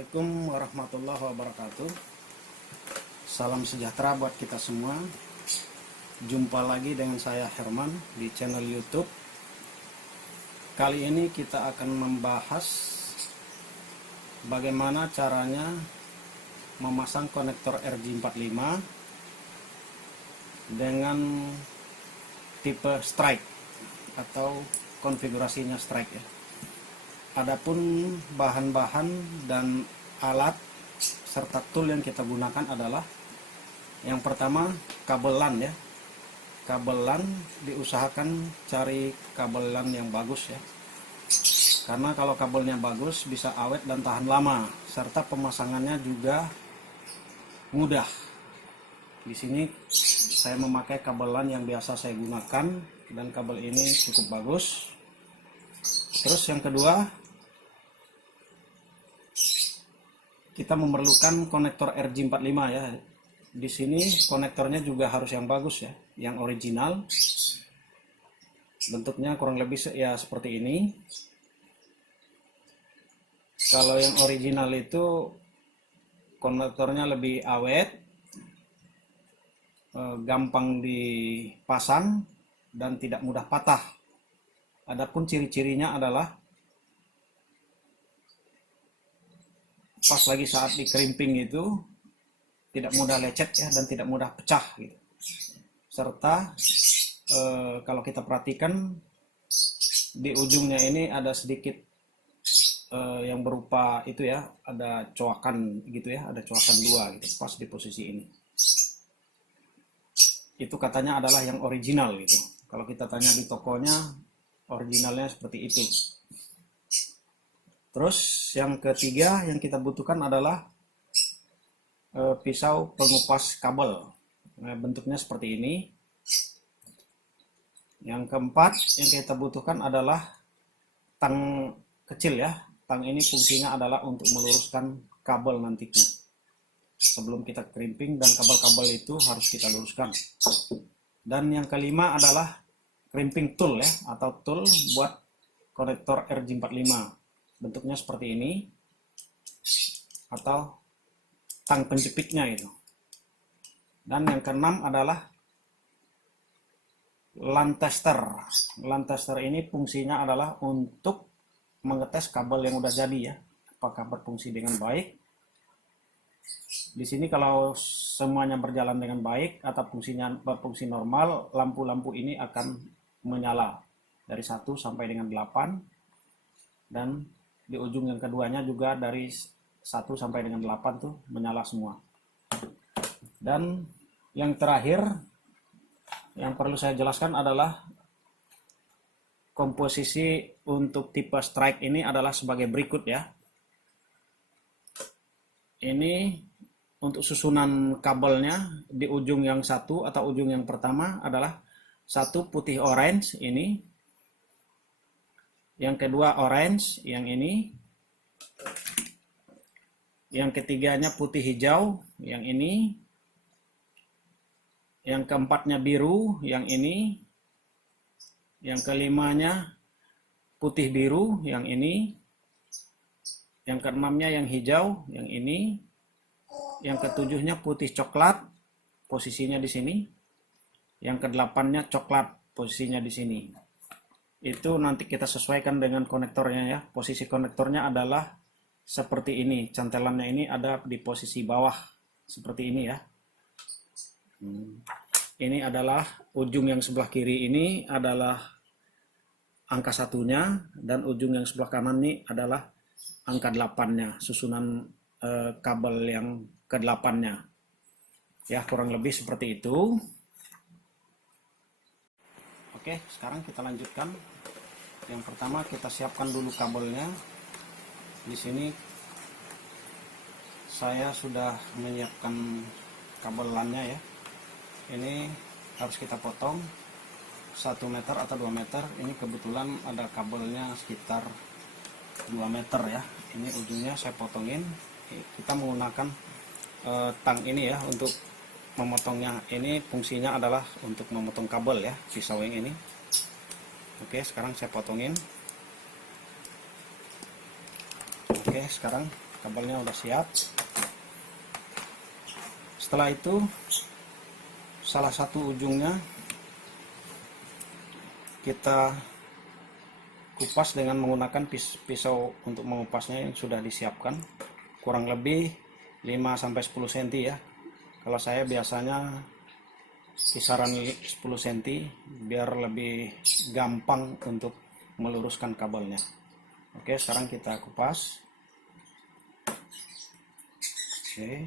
Assalamualaikum warahmatullahi wabarakatuh. Salam sejahtera buat kita semua. Jumpa lagi dengan saya Herman di channel YouTube. Kali ini kita akan membahas bagaimana caranya memasang konektor RJ45 dengan tipe strike atau konfigurasinya strike ya. Adapun bahan-bahan dan alat serta tool yang kita gunakan adalah yang pertama kabel LAN ya. Kabel LAN diusahakan cari kabel LAN yang bagus ya. Karena kalau kabelnya bagus bisa awet dan tahan lama, serta pemasangannya juga mudah. Di sini saya memakai kabel LAN yang biasa saya gunakan dan kabel ini cukup bagus. Terus yang kedua, kita memerlukan konektor RJ45 ya. Di sini konektornya juga harus yang bagus ya, yang original. Bentuknya kurang lebih ya seperti ini. Kalau yang original itu konektornya lebih awet, gampang dipasang dan tidak mudah patah. Adapun ciri-cirinya adalah pas lagi saat dikerimping itu tidak mudah lecet ya, dan tidak mudah pecah gitu. Serta kalau kita perhatikan di ujungnya ini ada sedikit yang berupa itu ya, ada coakan gitu ya, ada coakan dua gitu pas di posisi ini. Itu katanya adalah yang original gitu. Kalau kita tanya di tokonya, originalnya seperti itu. Terus yang ketiga yang kita butuhkan adalah pisau pengupas kabel. Nah, bentuknya seperti ini. Yang keempat yang kita butuhkan adalah tang kecil ya. Tang ini fungsinya adalah untuk meluruskan kabel nantinya. Sebelum kita crimping, dan kabel-kabel itu harus kita luruskan. Dan yang kelima adalah crimping tool ya, atau tool buat konektor RJ45. Bentuknya seperti ini, atau tang penjepitnya itu. Dan yang keenam adalah LAN tester. LAN tester ini fungsinya adalah untuk mengetes kabel yang udah jadi ya, apakah berfungsi dengan baik. Di sini kalau semuanya berjalan dengan baik atau fungsinya berfungsi normal, lampu-lampu ini akan menyala dari 1 sampai dengan 8, dan di ujung yang keduanya juga dari 1 sampai dengan 8 tuh menyala semua. Dan yang terakhir yang perlu saya jelaskan adalah komposisi untuk tipe strike ini adalah sebagai berikut ya. Ini untuk susunan kabelnya di ujung yang satu atau ujung yang pertama adalah satu putih orange ini, yang kedua orange yang ini, yang ketiganya putih hijau yang ini, yang keempatnya biru yang ini, yang kelimanya putih biru yang ini, yang keenamnya yang hijau yang ini, yang ketujuhnya putih coklat posisinya di sini, yang kedelapannya coklat posisinya di sini. Itu nanti kita sesuaikan dengan konektornya ya. Posisi konektornya adalah seperti ini. Cantelannya ini ada di posisi bawah seperti ini ya. Ini adalah ujung yang sebelah kiri ini adalah angka 1-nya, dan ujung yang sebelah kanan ini adalah angka 8-nya, susunan kabel yang ke-8-nya. Ya, kurang lebih seperti itu. Oke, sekarang kita lanjutkan. Yang pertama kita siapkan dulu kabelnya. Di sini saya sudah menyiapkan kabel LAN-nya ya. Ini harus kita potong 1 meter atau 2 meter. Ini kebetulan ada kabelnya sekitar 2 meter ya. Ini ujungnya saya potongin. Kita menggunakan tang ini ya untuk memotongnya. Ini fungsinya adalah untuk memotong kabel ya, pisau yang ini. Oke, sekarang saya potongin. Oke, sekarang kabelnya udah siap. Setelah itu salah satu ujungnya kita kupas dengan menggunakan pisau untuk mengupasnya yang sudah disiapkan, kurang lebih 5-10 cm ya. Kalau saya biasanya kisaran 10 cm biar lebih gampang untuk meluruskan kabelnya. Oke, sekarang kita kupas. Oke.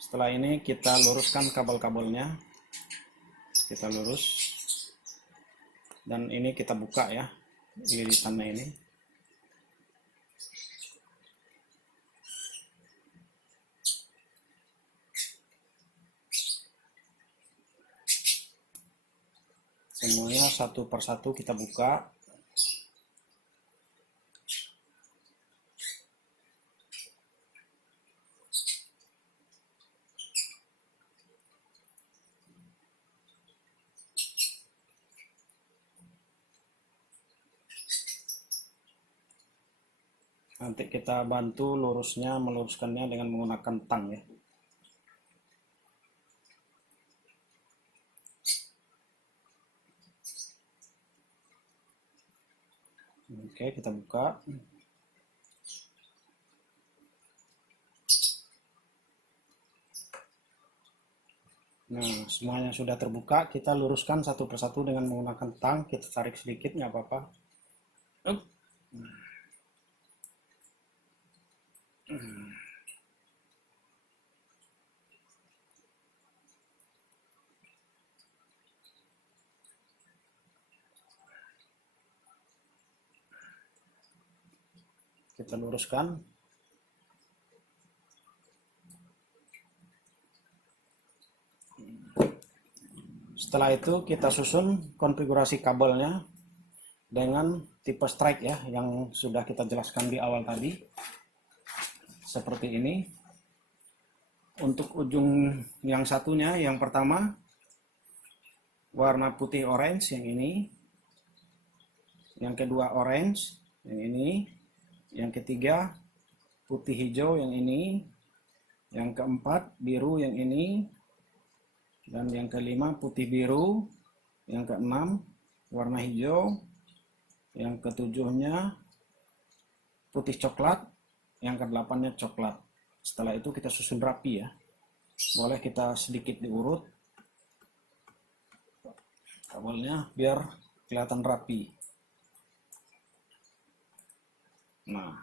Setelah ini kita luruskan kabel-kabelnya. Kita lurus. Dan ini kita buka ya, lilitannya ini. Semuanya satu persatu kita buka. Nanti kita bantu meluruskannya dengan menggunakan tang ya. Oke, kita buka. Nah, semuanya sudah terbuka. Kita luruskan satu persatu dengan menggunakan tang. Kita tarik sedikit, nggak apa-apa. Kita luruskan. Setelah itu kita susun konfigurasi kabelnya dengan tipe strike ya, yang sudah kita jelaskan di awal tadi. Seperti ini. Untuk ujung yang satunya, yang pertama warna putih orange yang ini, yang kedua orange yang ini, yang ketiga putih hijau yang ini, yang keempat biru yang ini, dan yang kelima putih biru, yang keenam warna hijau, yang ketujuhnya putih coklat, yang kedelapannya coklat. Setelah itu kita susun rapi ya. Boleh kita sedikit diurut kabelnya biar kelihatan rapi. Nah,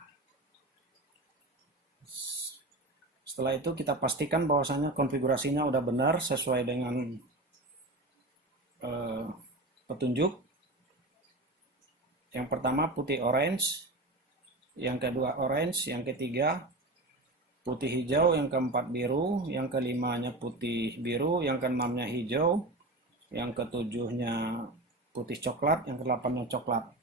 setelah itu kita pastikan bahwasanya konfigurasinya udah benar sesuai dengan petunjuk. Yang pertama putih orange, yang kedua orange, yang ketiga putih hijau, yang keempat biru, yang kelimanya putih biru, yang keenamnya hijau, yang ketujuhnya putih coklat, yang kedelapannya coklat.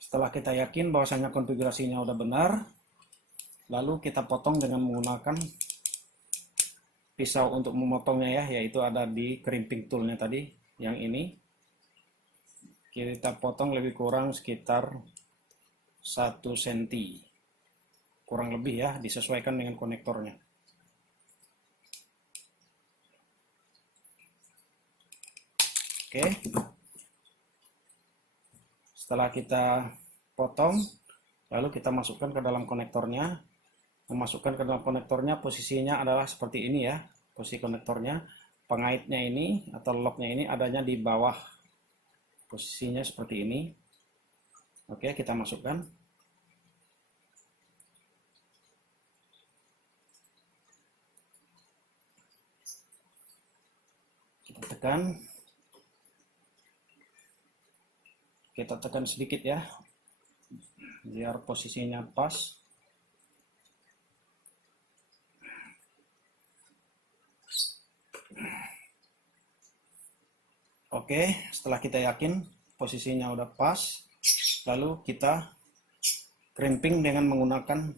Setelah kita yakin bahwasanya konfigurasinya udah benar, lalu kita potong dengan menggunakan pisau untuk memotongnya ya, yaitu ada di crimping toolnya tadi, yang ini. Kita potong lebih kurang sekitar 1 cm. Kurang lebih ya, disesuaikan dengan konektornya. Oke. Setelah kita potong, lalu kita masukkan ke dalam konektornya. Memasukkan ke dalam konektornya, posisinya adalah seperti ini ya. Posisi konektornya, pengaitnya ini atau locknya ini adanya di bawah. Posisinya seperti ini. Oke, kita masukkan. Kita tekan sedikit ya biar posisinya pas. Oke, setelah kita yakin posisinya udah pas, lalu kita crimping dengan menggunakan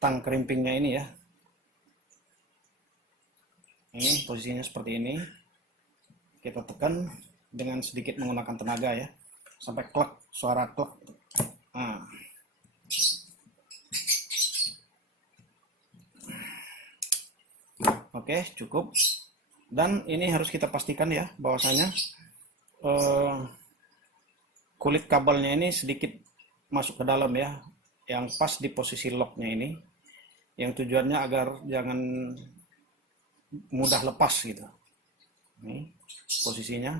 tang crimpingnya ini ya. Ini posisinya seperti ini. Kita tekan dengan sedikit menggunakan tenaga ya, sampai klek, suara klek. Nah, Oke, cukup. Dan ini harus kita pastikan ya bahwasanya kulit kabelnya ini sedikit masuk ke dalam ya, yang pas di posisi locknya ini, yang tujuannya agar jangan mudah lepas gitu. Ini posisinya,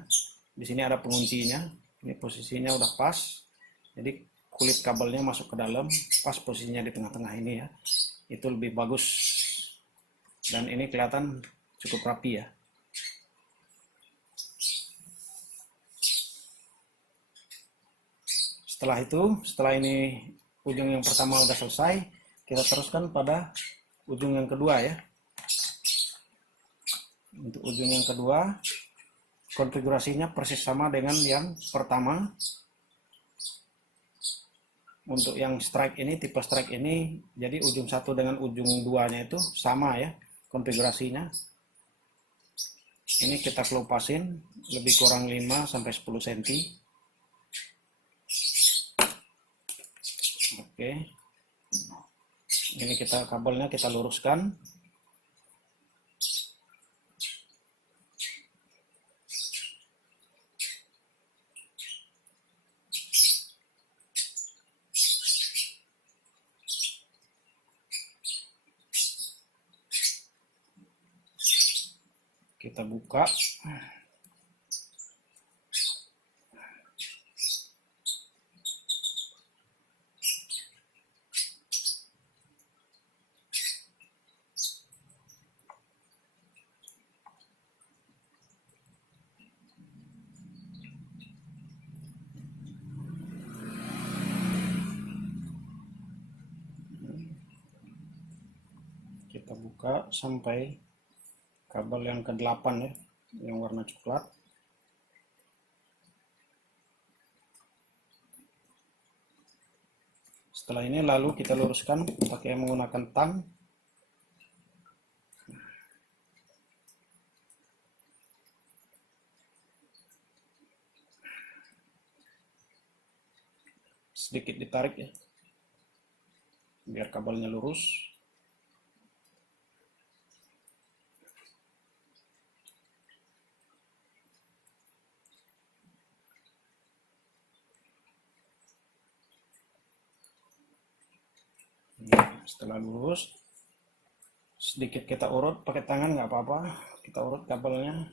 di sini ada penguncinya, ini posisinya udah pas, jadi kulit kabelnya masuk ke dalam, pas posisinya di tengah-tengah ini ya, itu lebih bagus, dan ini kelihatan cukup rapi ya. Setelah ini ujung yang pertama udah selesai, kita teruskan pada ujung yang kedua ya. Untuk ujung yang kedua, konfigurasinya persis sama dengan yang pertama. Untuk yang strike ini, tipe strike ini, jadi ujung satu dengan ujung duanya itu sama ya konfigurasinya. Ini kita kelupasin lebih kurang 5-10 cm. Oke, ini kabelnya kita luruskan. Kita buka. Kita buka sampai kabel yang ke-8 ya, yang warna coklat. Setelah ini lalu kita luruskan pakai menggunakan tang. Sedikit ditarik ya, biar kabelnya lurus. Setelah lurus, sedikit kita urut pakai tangan, nggak apa-apa, kita urut kabelnya.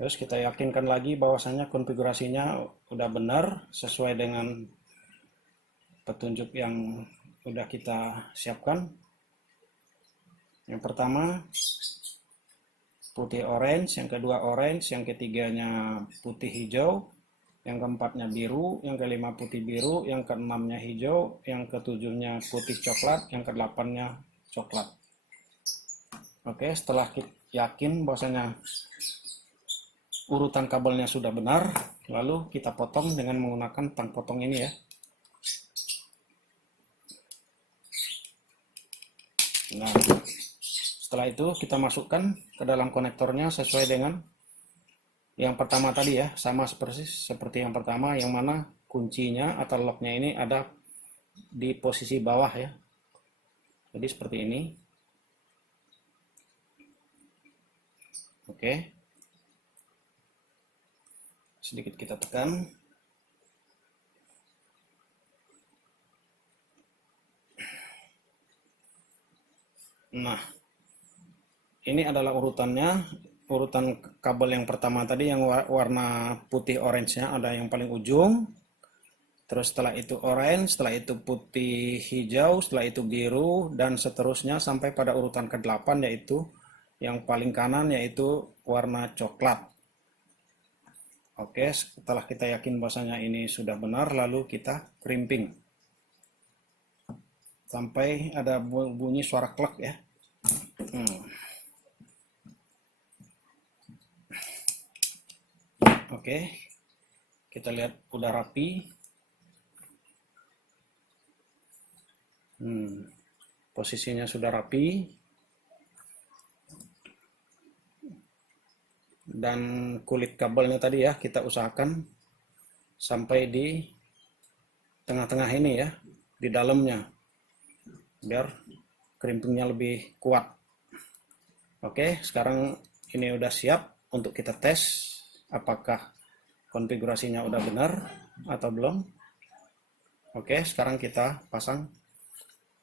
Terus kita yakinkan lagi bahwasanya konfigurasinya udah benar sesuai dengan petunjuk yang udah kita siapkan. Yang pertama putih orange, yang kedua orange, yang ketiganya putih hijau, yang keempatnya biru, yang kelima putih biru, yang keenamnya hijau, yang ketujuhnya putih coklat, yang kedelapannya coklat. Oke, setelah yakin bahwasanya urutan kabelnya sudah benar, lalu kita potong dengan menggunakan tang potong ini ya. Nah, setelah itu kita masukkan ke dalam konektornya sesuai dengan yang pertama tadi ya, sama seperti yang pertama, yang mana kuncinya atau locknya ini ada di posisi bawah ya. Jadi seperti ini. Oke. Sedikit kita tekan. Nah, ini adalah urutannya. Urutan kabel yang pertama tadi yang warna putih orange-nya ada yang paling ujung. Terus setelah itu orange, setelah itu putih hijau, setelah itu biru, dan seterusnya sampai pada urutan ke-8 yaitu yang paling kanan yaitu warna coklat. Oke, setelah kita yakin bahwasanya ini sudah benar, lalu kita crimping sampai ada bunyi suara klek ya. Oke, kita lihat udah rapi. Posisinya sudah rapi. Dan kulit kabelnya tadi ya, kita usahakan sampai di tengah-tengah ini ya, di dalamnya, biar kerimpingnya lebih kuat. Oke, sekarang ini udah siap untuk kita tes apakah konfigurasinya udah benar atau belum. Oke, sekarang kita pasang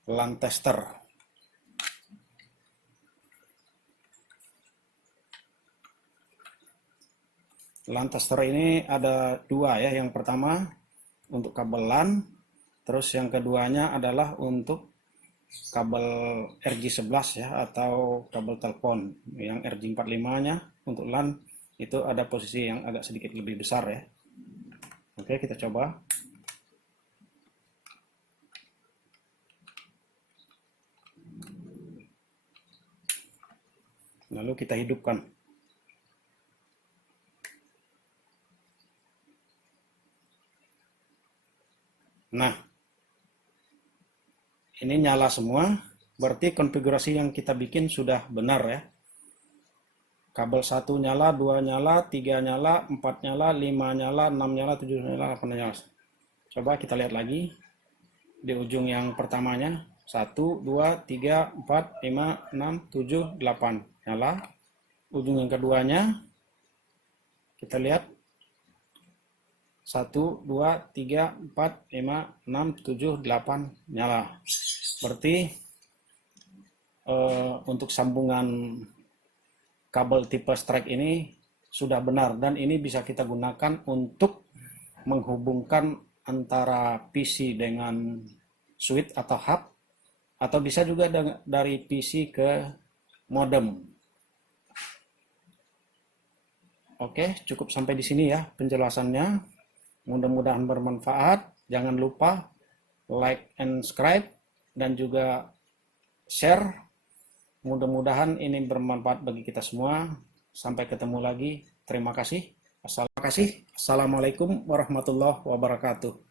LAN tester. LAN tester ini ada dua ya. Yang pertama untuk kabel LAN, terus yang keduanya adalah untuk kabel RJ11 ya, atau kabel telepon. Yang RJ45-nya untuk LAN itu ada posisi yang agak sedikit lebih besar ya. Oke, kita coba. Lalu kita hidupkan. Nah, ini nyala semua, berarti konfigurasi yang kita bikin sudah benar ya. Kabel 1 nyala, 2 nyala, 3 nyala, 4 nyala, 5 nyala, 6 nyala, 7 nyala, 8 nyala. Coba kita lihat lagi di ujung yang pertamanya. 1, 2, 3, 4, 5, 6, 7, 8 nyala. Ujung yang keduanya kita lihat 1, 2, 3, 4, 5, 6, 7, 8 nyala. Berarti untuk sambungan kabel tipe strike ini sudah benar, dan ini bisa kita gunakan untuk menghubungkan antara PC dengan switch atau hub, atau bisa juga dari PC ke modem. Oke, cukup sampai di sini ya penjelasannya. Mudah-mudahan bermanfaat. Jangan lupa like and subscribe dan juga share. Mudah-mudahan ini bermanfaat bagi kita semua. Sampai ketemu lagi. Terima kasih. Assalamualaikum warahmatullahi wabarakatuh.